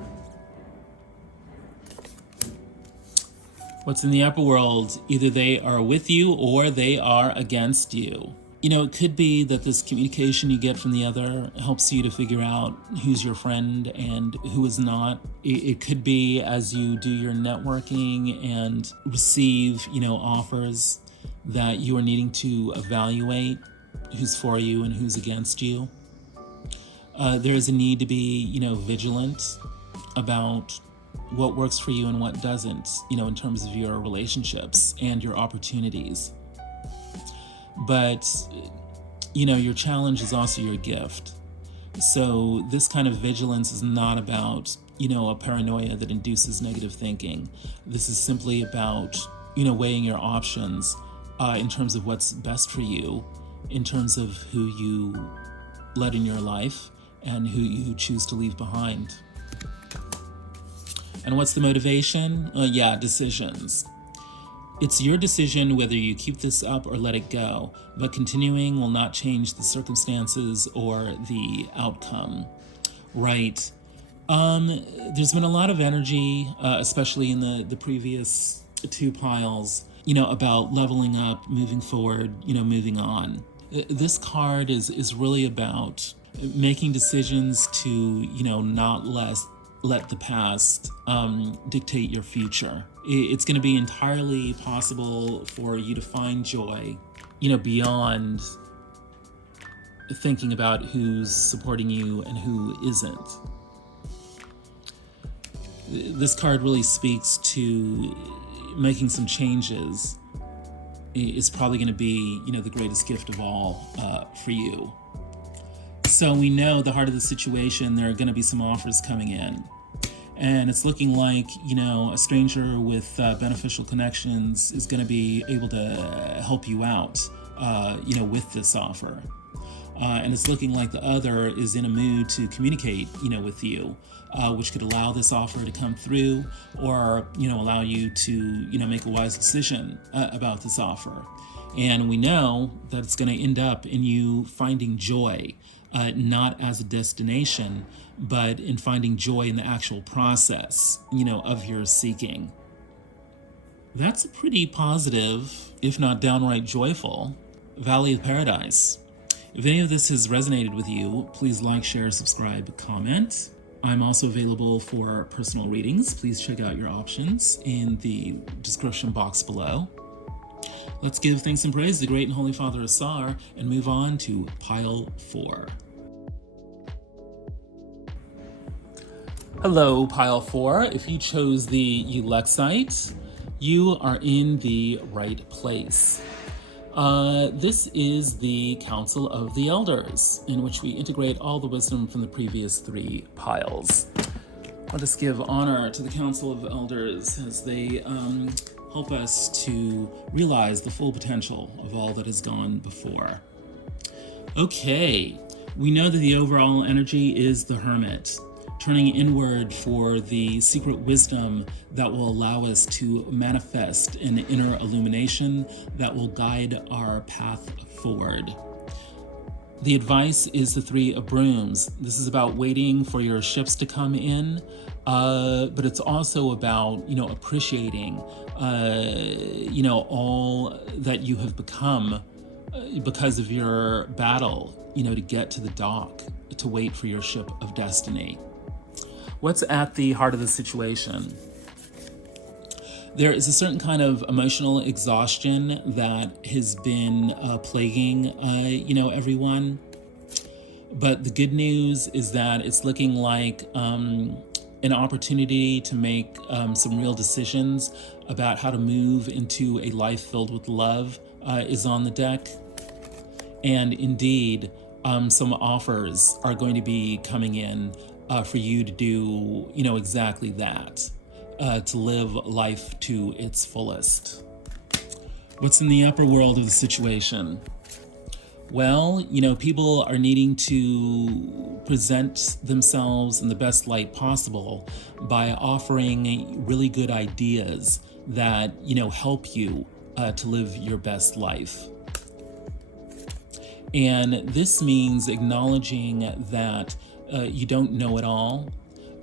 What's in the upper world, either they are with you or they are against you. It could be that this communication you get from the other helps you to figure out who's your friend and who is not. It could be as you do your networking and receive, offers that you are needing to evaluate who's for you and who's against you. There is a need to be, vigilant about what works for you and what doesn't, in terms of your relationships and your opportunities. But, your challenge is also your gift. So this kind of vigilance is not about, a paranoia that induces negative thinking. This is simply about, weighing your options in terms of what's best for you, in terms of who you let in your life and who you choose to leave behind. And what's the motivation? Decisions. It's your decision whether you keep this up or let it go, but continuing will not change the circumstances or the outcome. Right. There's been a lot of energy, especially in the previous two piles, about leveling up, moving forward, moving on. This card is really about making decisions to, not let the past dictate your future. It's going to be entirely possible for you to find joy, beyond thinking about who's supporting you and who isn't. This card really speaks to making some changes. Is probably going to be, the greatest gift of all for you. So we know the heart of the situation, there are going to be some offers coming in. And it's looking like, a stranger with beneficial connections is going to be able to help you out, with this offer. And it's looking like the other is in a mood to communicate, with you, which could allow this offer to come through or, allow you to, make a wise decision about this offer. And we know that it's going to end up in you finding joy, not as a destination, but in finding joy in the actual process, of your seeking. That's a pretty positive, if not downright joyful, Valley of Paradise. If any of this has resonated with you, please like, share, subscribe, comment. I'm also available for personal readings. Please check out your options in the description box below. Let's give thanks and praise to the great and holy Father Asar and move on to pile 4. Hello, pile 4. If you chose the Ulexite, you are in the right place. This is the Council of the Elders, in which we integrate all the wisdom from the previous 3 piles. Let us give honor to the Council of Elders as they help us to realize the full potential of all that has gone before. Okay, we know that the overall energy is the Hermit. turning inward for the secret wisdom that will allow us to manifest an inner illumination that will guide our path forward. The advice is the Three of Brooms. This is about waiting for your ships to come in, but it's also about, appreciating, all that you have become because of your battle, to get to the dock, to wait for your ship of destiny. What's at the heart of the situation? There is a certain kind of emotional exhaustion that has been plaguing, everyone. But the good news is that it's looking like an opportunity to make some real decisions about how to move into a life filled with love is on the deck. And indeed, some offers are going to be coming in for you to do, exactly that. To live life to its fullest. What's in the upper world of the situation? Well, people are needing to present themselves in the best light possible by offering really good ideas that, help you to live your best life. And this means acknowledging that you don't know it all,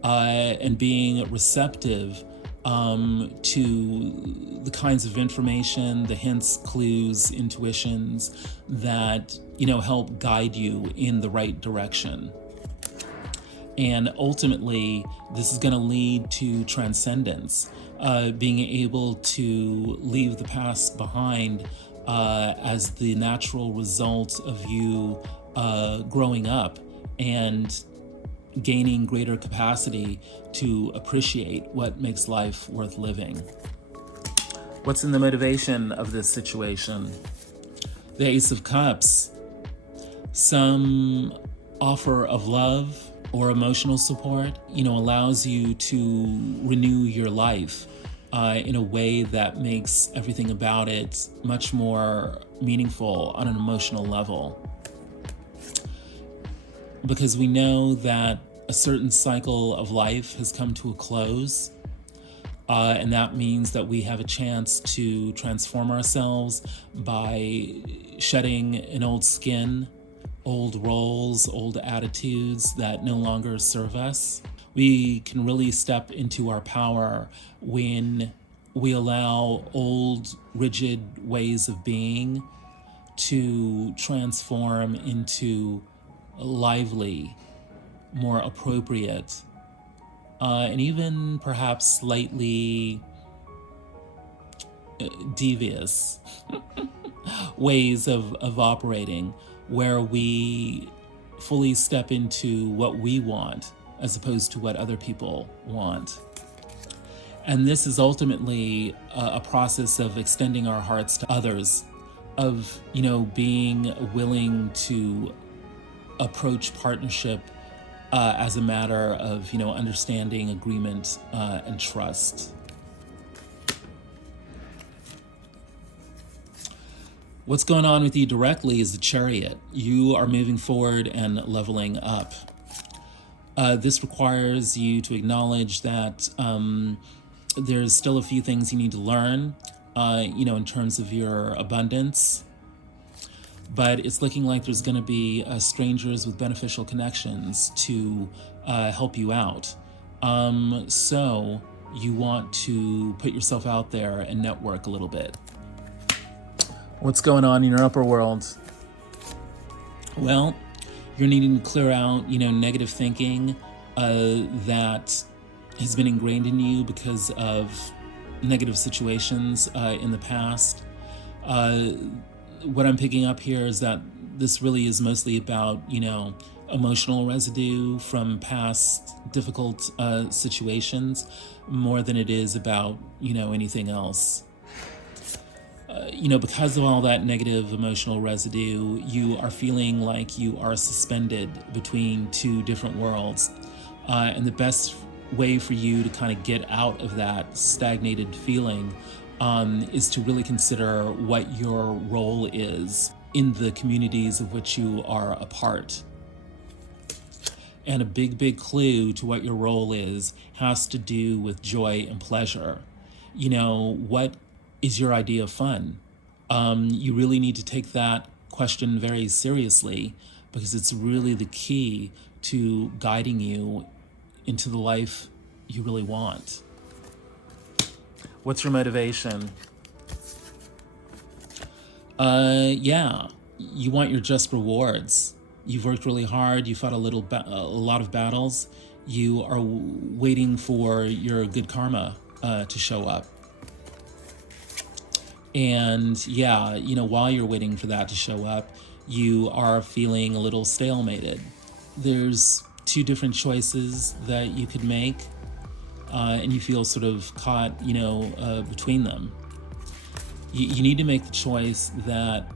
and being receptive to the kinds of information, the hints, clues, intuitions that, help guide you in the right direction. And ultimately, this is going to lead to transcendence, being able to leave the past behind as the natural result of you growing up and gaining greater capacity to appreciate what makes life worth living. What's in the motivation of this situation? The Ace of Cups. Some offer of love or emotional support, allows you to renew your life in a way that makes everything about it much more meaningful on an emotional level. Because we know that a certain cycle of life has come to a close, and that means that we have a chance to transform ourselves by shedding an old skin, old roles, old attitudes that no longer serve us. We can really step into our power when we allow old, rigid ways of being to transform into lively, more appropriate, and even perhaps slightly devious ways of operating, where we fully step into what we want as opposed to what other people want. And this is ultimately a process of extending our hearts to others, of, being willing to approach partnership as a matter of, understanding, agreement, and trust. What's going on with you directly is the Chariot. You are moving forward and leveling up. This requires you to acknowledge that there's still a few things you need to learn, in terms of your abundance. But it's looking like there's going to be strangers with beneficial connections to help you out. So you want to put yourself out there and network a little bit. What's going on in your upper world? Well, you're needing to clear out, negative thinking that has been ingrained in you because of negative situations in the past. What I'm picking up here is that this really is mostly about, emotional residue from past difficult situations more than it is about, anything else. Because of all that negative emotional residue, you are feeling like you are suspended between two different worlds. And the best way for you to kind of get out of that stagnated feeling is to really consider what your role is in the communities of which you are a part. And a big clue to what your role is has to do with joy and pleasure. You know, what is your idea of fun? You really need to take that question very seriously, because it's really the key to guiding you into the life you really want. What's your motivation? Yeah, you want your just rewards. You've worked really hard. You fought a lot of battles. You are waiting for your good karma to show up. And yeah, you know, while you're waiting for that to show up, you are feeling a little stalemated. There's two different choices that you could make, and you feel sort of caught, you know, between them. You need to make the choice that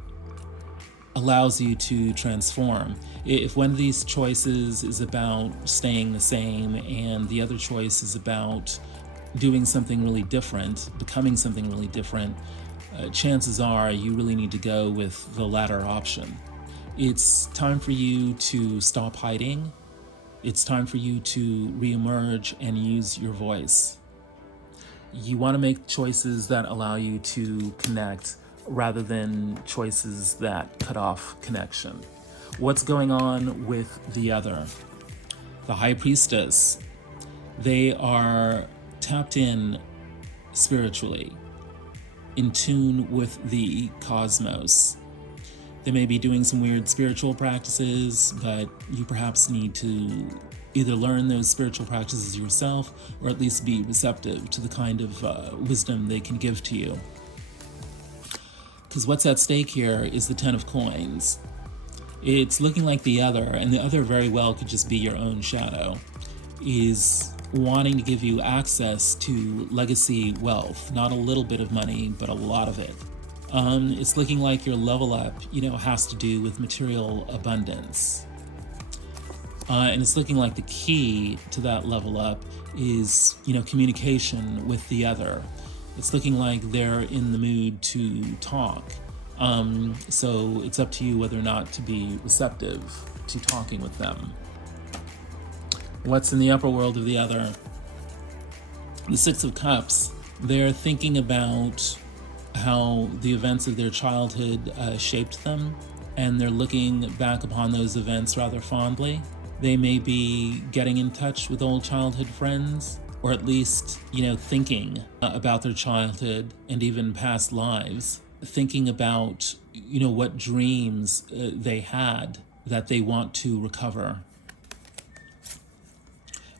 allows you to transform. If one of these choices is about staying the same and the other choice is about doing something really different, becoming something really different, chances are you really need to go with the latter option. It's time for you to stop hiding. It's time for you to reemerge and use your voice. You want to make choices that allow you to connect rather than choices that cut off connection. What's going on with the other? The High Priestess. They are tapped in spiritually, in tune with the cosmos. They may be doing some weird spiritual practices, but you perhaps need to either learn those spiritual practices yourself or at least be receptive to the kind of wisdom they can give to you. Because what's at stake here is the Ten of Coins. It's looking like the other, and the other very well could just be your own shadow, is wanting to give you access to legacy wealth. Not a little bit of money, but a lot of it. It's looking like your level up, you know, has to do with material abundance. And it's looking like the key to that level up is, you know, communication with the other. It's looking like they're in the mood to talk. So it's up to you whether or not to be receptive to talking with them. What's in the upper world of the other? The Six of Cups. They're thinking about how the events of their childhood shaped them, and they're looking back upon those events rather fondly. They may be getting in touch with old childhood friends, or at least, you know, thinking about their childhood and even past lives, thinking about, you know, what dreams they had that they want to recover.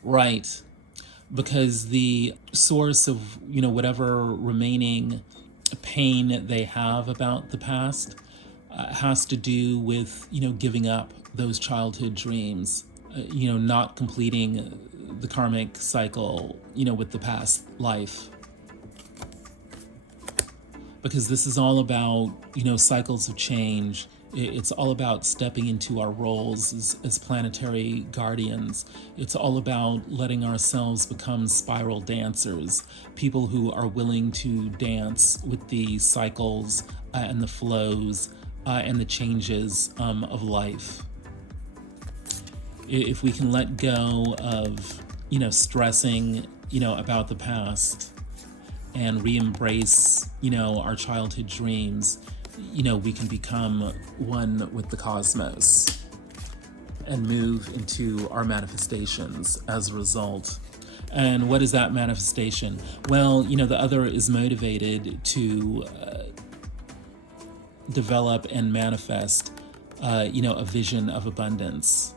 Right, because the source of, you know, whatever remaining pain they have about the past has to do with, you know, giving up those childhood dreams, you know, not completing the karmic cycle, you know, with the past life. Because this is all about, you know, cycles of change. It's all about stepping into our roles as planetary guardians. It's all about letting ourselves become spiral dancers, people who are willing to dance with the cycles and the flows and the changes of life. If we can let go of, you know, stressing, you know, about the past and re-embrace, you know, our childhood dreams, you know, we can become one with the cosmos and move into our manifestations as a result. And what is that manifestation? Well, you know, the other is motivated to develop and manifest, you know, a vision of abundance.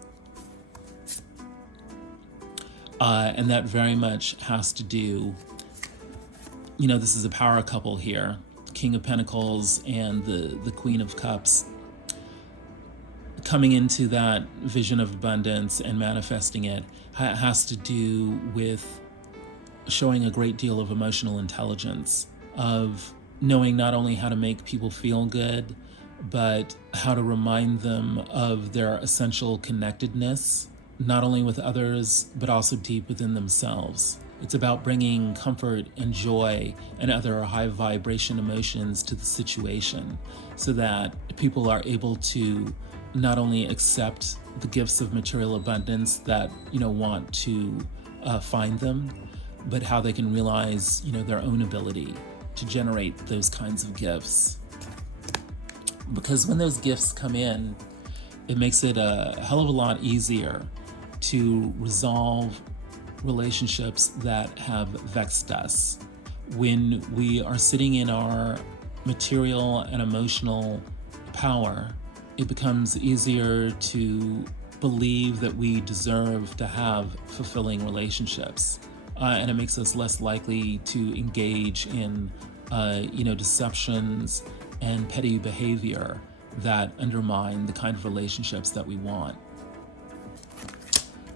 And that very much has to do, you know, this is a power couple here, King of Pentacles and the Queen of Cups, coming into that vision of abundance and manifesting it has to do with showing a great deal of emotional intelligence, of knowing not only how to make people feel good, but how to remind them of their essential connectedness, not only with others, but also deep within themselves. It's about bringing comfort and joy and other high vibration emotions to the situation so that people are able to not only accept the gifts of material abundance that, want to find them, but how they can realize, their own ability to generate those kinds of gifts. Because when those gifts come in, it makes it a hell of a lot easier to resolve relationships that have vexed us. When we are sitting in our material and emotional power, it becomes easier to believe that we deserve to have fulfilling relationships. And it makes us less likely to engage in, deceptions and petty behavior that undermine the kind of relationships that we want.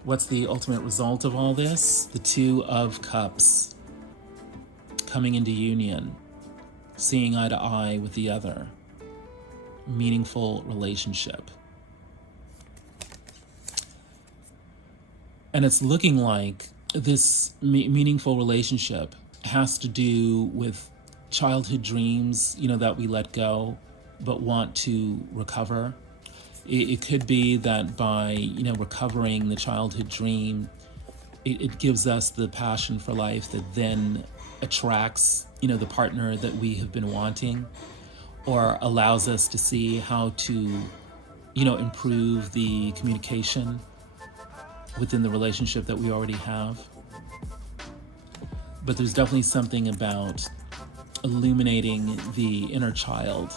What's the ultimate result of all this? The Two of Cups, coming into union, seeing eye to eye with the other, meaningful relationship. And it's looking like this meaningful relationship has to do with childhood dreams, that we let go but want to recover. It could be that by, recovering the childhood dream, it gives us the passion for life that then attracts, the partner that we have been wanting, or allows us to see how to, improve the communication within the relationship that we already have. But there's definitely something about illuminating the inner child,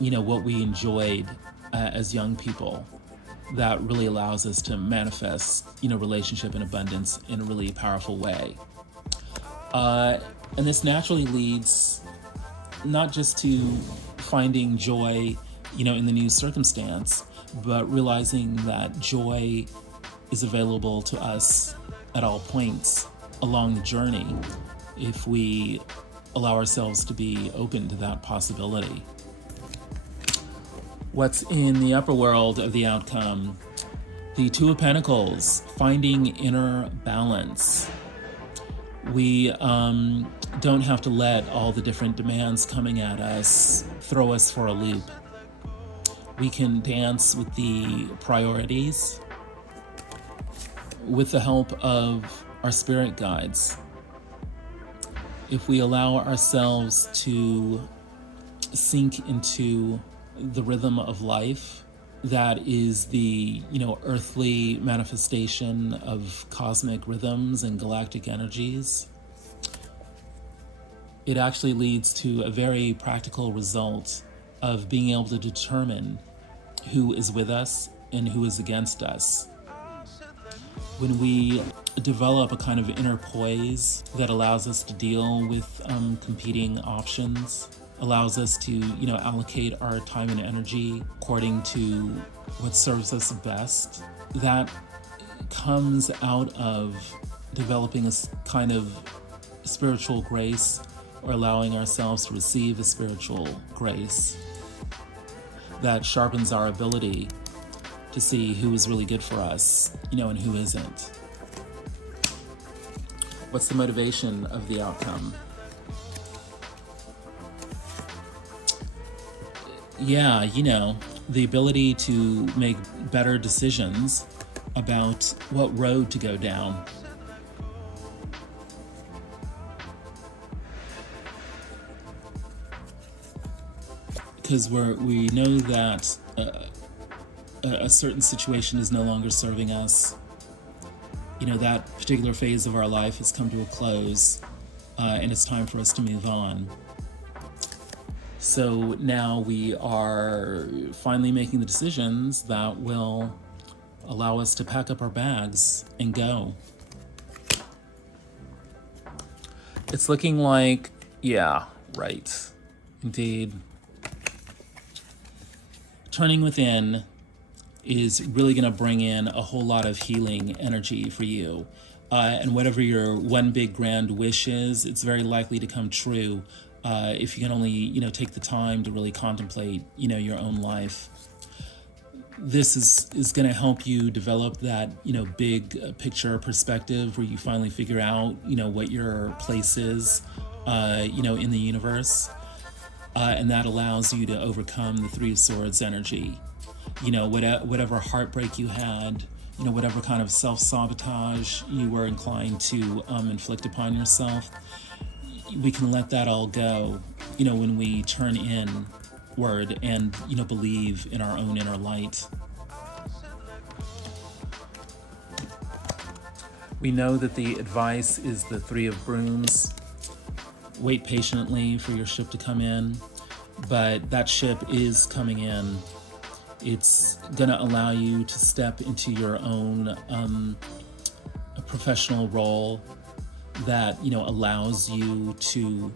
what we enjoyed as young people, that really allows us to manifest, relationship and abundance in a really powerful way. And this naturally leads not just to finding joy, in the new circumstance, but realizing that joy is available to us at all points along the journey if we allow ourselves to be open to that possibility. What's in the upper world of the outcome? The Two of Pentacles, finding inner balance. We don't have to let all the different demands coming at us throw us for a loop. We can dance with the priorities with the help of our spirit guides. If we allow ourselves to sink into the rhythm of life, that is the, earthly manifestation of cosmic rhythms and galactic energies, it actually leads to a very practical result of being able to determine who is with us and who is against us. When we develop a kind of inner poise that allows us to deal with competing options, allows us to, allocate our time and energy according to what serves us best, that comes out of developing a kind of spiritual grace, or allowing ourselves to receive a spiritual grace that sharpens our ability to see who is really good for us, and who isn't. What's the motivation of the outcome? Yeah, the ability to make better decisions about what road to go down. Because we know that a certain situation is no longer serving us. That particular phase of our life has come to a close, and it's time for us to move on. So now we are finally making the decisions that will allow us to pack up our bags and go. It's looking like, yeah, right. Indeed. Turning within is really going to bring in a whole lot of healing energy for you. And whatever your one big grand wish is, it's very likely to come true if you can only, take the time to really contemplate, your own life. This is going to help you develop that, big picture perspective where you finally figure out, what your place is, in the universe. And that allows you to overcome the Three of Swords energy. whatever heartbreak you had, whatever kind of self-sabotage you were inclined to inflict upon yourself, we can let that all go, when we turn inward and, believe in our own inner light. We know that the advice is the Three of Brooms. Wait patiently for your ship to come in, but that ship is coming in. It's going to allow you to step into your own professional role that, allows you to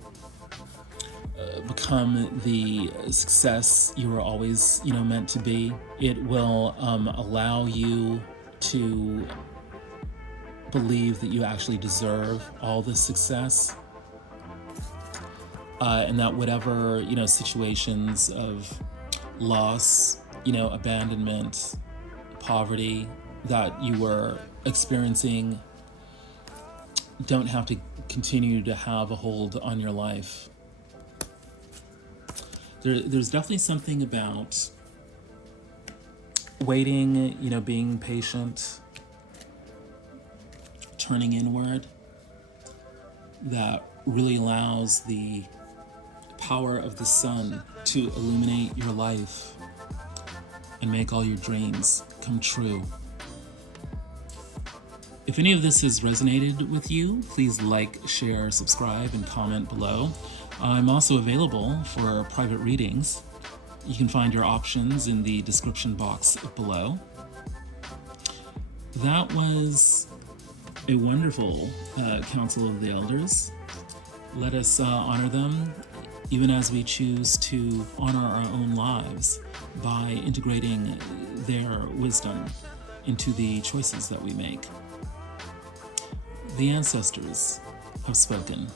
become the success you were always, meant to be. It will allow you to believe that you actually deserve all the success, and that whatever, situations of loss, abandonment, poverty that you were experiencing don't have to continue to have a hold on your life. There's definitely something about waiting, being patient, turning inward, that really allows the power of the sun to illuminate your life and make all your dreams come true. If any of this has resonated with you, please like, share, subscribe, and comment below. I'm also available for private readings. You can find your options in the description box below. That was a wonderful Council of the Elders. Let us honor them, even as we choose to honor our own lives by integrating their wisdom into the choices that we make. The ancestors have spoken.